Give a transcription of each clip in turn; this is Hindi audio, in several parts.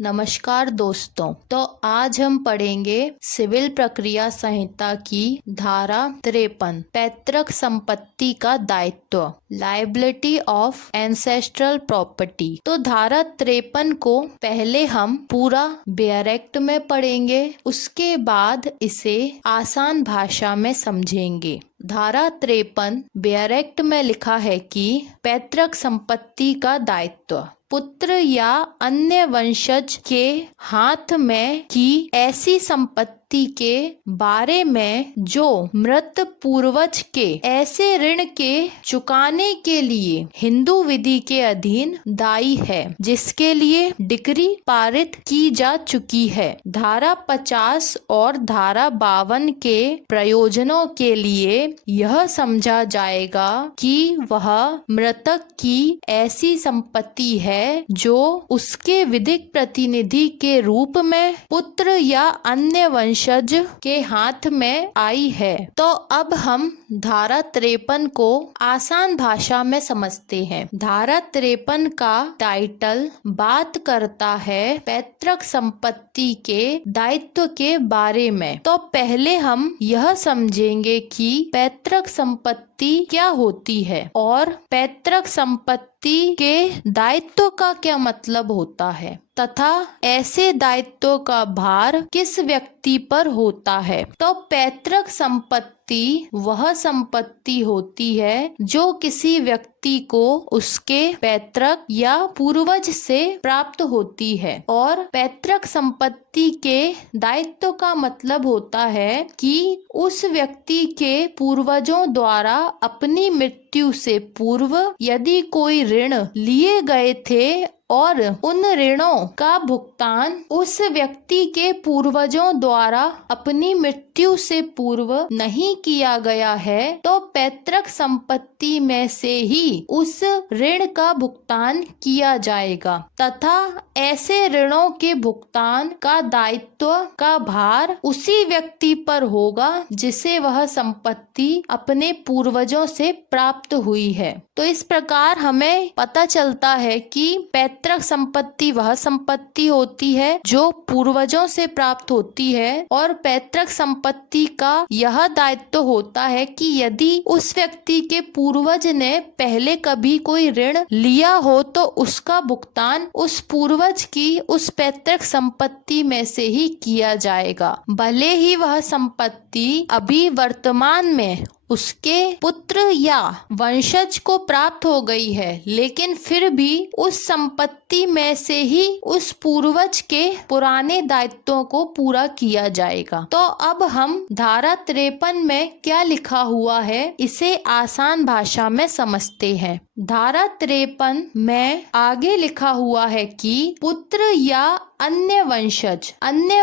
नमस्कार दोस्तों। तो आज हम पढ़ेंगे सिविल प्रक्रिया संहिता की धारा 53 पैतृक संपत्ति का दायित्व, लायबिलिटी ऑफ एंसेस्ट्रल प्रॉपर्टी। तो धारा 53 को पहले हम पूरा बेयरेक्ट में पढ़ेंगे, उसके बाद इसे आसान भाषा में समझेंगे। धारा 53 बेयरेक्ट में लिखा है कि पैतृक संपत्ति का दायित्व पुत्र या अन्य वंशज के हाथ में की ऐसी संपत्ति के बारे में जो मृत पूर्वज के ऐसे ऋण के चुकाने के लिए हिंदू विधि के अधीन दायी है, जिसके लिए डिक्री पारित की जा चुकी है। धारा 50 और धारा 52 के प्रयोजनों के लिए यह समझा जाएगा कि वह मृतक की ऐसी संपत्ति है जो उसके विधिक प्रतिनिधि के रूप में पुत्र या अन्य वंशज के हाथ में आई है। तो अब हम धारा 53 को आसान भाषा में समझते हैं। धारा 53 का टाइटल बात करता है पैतृक संपत्ति के दायित्व के बारे में। तो पहले हम यह समझेंगे कि पैतृक संपत्ति क्या होती है और पैतृक संपत्ति के दायित्व का क्या मतलब होता है तथा ऐसे दायित्वों का भार किस व्यक्ति पर होता है। तो पैतृक संपत्ति वह संपत्ति होती है जो किसी व्यक्ति को उसके पैतृक या पूर्वज से प्राप्त होती है, और पैतृक संपत्ति के दायित्व का मतलब होता है कि उस व्यक्ति के पूर्वजों द्वारा अपनी मृत्यु से पूर्व यदि कोई ऋण लिए गए थे और उन ऋणों का भुगतान उस व्यक्ति के पूर्वजों द्वारा अपनी मृत्यु से पूर्व नहीं किया गया है, तो पैतृक संपत्ति में से ही उस ऋण का भुगतान किया जाएगा तथा ऐसे ऋणों के भुगतान का दायित्व का भार उसी व्यक्ति पर होगा जिसे वह संपत्ति अपने पूर्वजों से प्राप्त हुई है। तो इस प्रकार हमें पता चलता है कि पैतृक संपत्ति वह संपत्ति होती है जो पूर्वजों से प्राप्त होती है, और पैतृक संपत्ति का यह दायित्व होता है कि यदि उस व्यक्ति के पूर्वज ने पहले कभी कोई ऋण लिया हो तो उसका भुगतान उस पूर्वज की उस पैतृक संपत्ति में से ही किया जाएगा, भले ही वह संपत्ति अभी वर्तमान में उसके पुत्र या वंशज को प्राप्त हो गई है, लेकिन फिर भी उस संपत्ति में से ही उस पूर्वज के पुराने दायित्वों को पूरा किया जाएगा। तो अब हम धारा 53 में क्या लिखा हुआ है इसे आसान भाषा में समझते हैं। धारा 53 में आगे लिखा हुआ है कि पुत्र या अन्य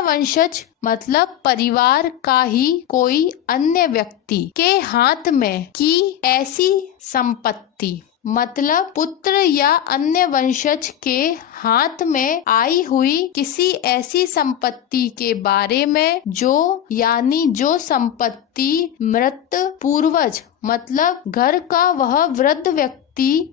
वंशज मतलब परिवार का ही कोई अन्य व्यक्ति के हाथ में की ऐसी संपत्ति, मतलब पुत्र या अन्य वंशज के हाथ में आई हुई किसी ऐसी संपत्ति के बारे में जो संपत्ति मृत पूर्वज मतलब घर का वह वृद्ध व्यक्ति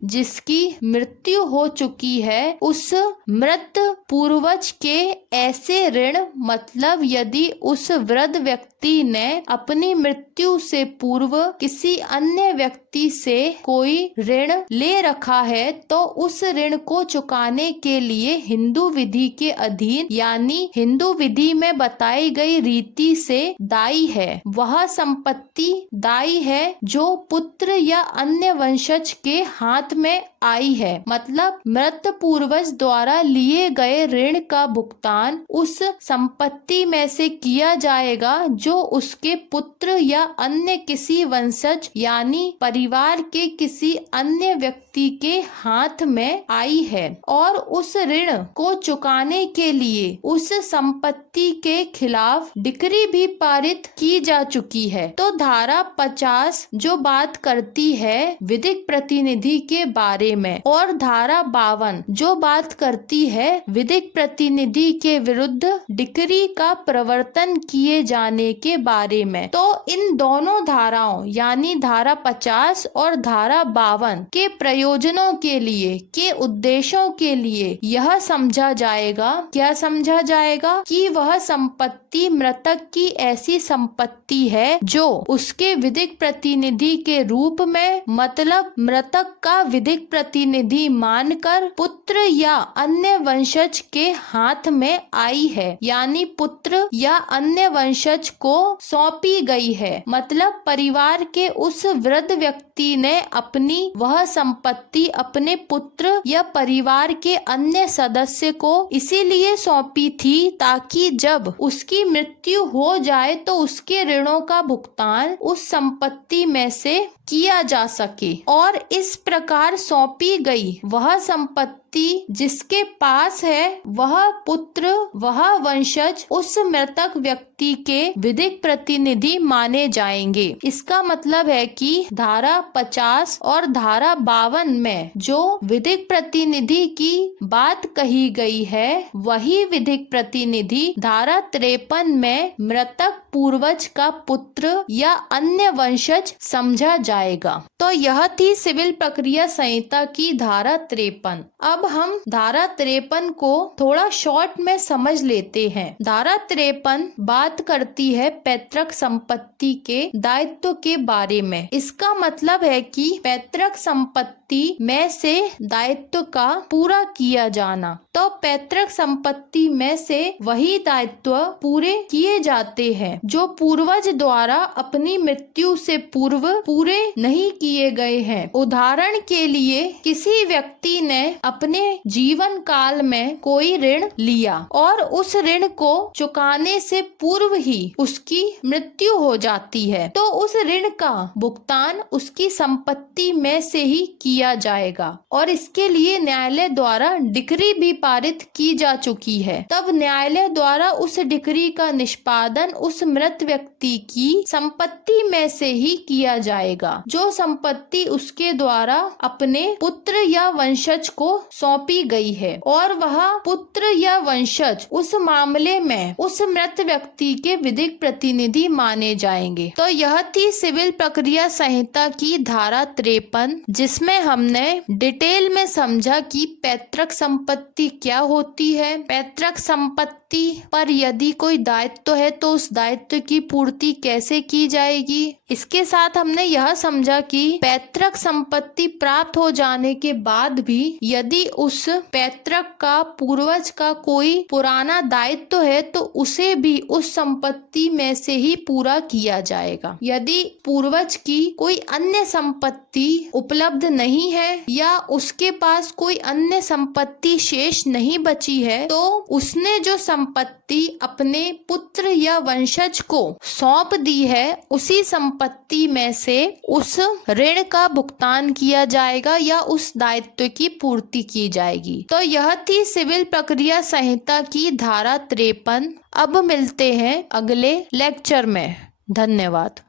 जिसकी मृत्यु हो चुकी है, उस मृत पूर्वज के ऐसे ऋण मतलब यदि उस वृद्ध व्यक्ति ने अपनी मृत्यु से पूर्व किसी अन्य व्यक्ति से कोई ऋण ले रखा है तो उस ऋण को चुकाने के लिए हिंदू विधि के अधीन यानी हिंदू विधि में बताई गई रीति से दायी है। वह संपत्ति दायी है जो पुत्र या अन्य वंशज के हाथ में आई है, मतलब मृत पूर्वज द्वारा लिए गए ऋण का भुगतान उस संपत्ति में से किया जाएगा जो उसके पुत्र या अन्य किसी वंशज यानी परिवार के किसी अन्य व्यक्ति के हाथ में आई है, और उस ऋण को चुकाने के लिए उस संपत्ति के खिलाफ डिक्री भी पारित की जा चुकी है। तो धारा 50 जो बात करती है विधिक प्रतिनिधि के बारे में, और धारा 52 जो बात करती है विधिक प्रतिनिधि के विरुद्ध डिक्री का प्रवर्तन किए जाने के बारे में। तो इन दोनों धाराओं यानी धारा 50 50 और धारा 52 के प्रयोजनों के लिए, के उद्देश्यों के लिए यह समझा जाएगा, क्या समझा जाएगा, कि वह संपत्ति मृतक की ऐसी संपत्ति है जो उसके विधिक प्रतिनिधि के रूप में, मतलब मृतक का विधिक प्रतिनिधि मानकर पुत्र या अन्य वंशज के हाथ में आई है, यानी पुत्र या अन्य वंशज को सौंपी गई है। मतलब परिवार के उस वृद्ध व्यक्ति ने अपनी वह संपत्ति अपने पुत्र या परिवार के अन्य सदस्य को इसीलिए सौंपी थी ताकि जब उसकी मृत्यु हो जाए तो उसके ऋणों का भुगतान उस संपत्ति में से किया जा सके। और इस प्रकार सौंपी गई वह संपत्ति जिसके पास है वह पुत्र, वह वंशज उस मृतक व्यक्ति के विधिक प्रतिनिधि माने जाएंगे। इसका मतलब है कि धारा 50 और धारा 52 में जो विधिक प्रतिनिधि की बात कही गई है वही विधिक प्रतिनिधि धारा 53 में मृतक पूर्वज का पुत्र या अन्य वंशज समझा जाएगा। तो यह थी सिविल प्रक्रिया संहिता की धारा 53। अब हम धारा 53 को थोड़ा शॉर्ट में समझ लेते हैं। धारा 53 बात करती है पैतृक संपत्ति के दायित्व के बारे में। इसका मतलब है कि पैतृक संपत्ति में से दायित्व का पूरा किया जाना। तो पैतृक संपत्ति में से वही दायित्व पूरे किए जाते हैं जो पूर्वज द्वारा अपनी मृत्यु से पूर्व पूरे नहीं किए गए हैं। उदाहरण के लिए किसी व्यक्ति ने अपने जीवन काल में कोई ऋण लिया और उस ऋण को चुकाने से पूर्व ही उसकी मृत्यु हो जाती है, तो उस ऋण का भुगतान उसकी संपत्ति में से ही किया जाएगा और इसके लिए न्यायालय द्वारा डिक्री भी पारित की जा चुकी है। तब न्यायालय द्वारा उस डिक्री का निष्पादन उस मृत व्यक्ति की संपत्ति में से ही किया जाएगा जो संपत्ति उसके द्वारा अपने पुत्र या वंशज को सौंपी गई है, और वह पुत्र या वंशज उस मामले में उस मृत व्यक्ति के विधिक प्रतिनिधि माने जाएंगे। तो यह थी सिविल प्रक्रिया संहिता की धारा 53, जिसमें हमने डिटेल में समझा कि पैतृक संपत्ति क्या होती है, पैतृक संपत्ति पर यदि कोई दायित्व है तो उस दायित्व की पूर्ति कैसे की जाएगी। इसके साथ हमने यह समझा कि पैतृक संपत्ति प्राप्त हो जाने के बाद भी यदि उस पैतृक का पूर्वज का कोई पुराना दायित्व है तो उसे भी उस संपत्ति में से ही पूरा किया जाएगा। यदि पूर्वज की कोई अन्य संपत्ति उपलब्ध नहीं है या उसके पास कोई अन्य संपत्ति शेष नहीं बची है तो उसने जो संपत्ति अपने पुत्र या वंशज को सौंप दी है उसी संपत्ति में से उस ऋण का भुगतान किया जाएगा या उस दायित्व की पूर्ति की जाएगी। तो यह थी सिविल प्रक्रिया संहिता की धारा 53। अब मिलते हैं अगले लेक्चर में। धन्यवाद।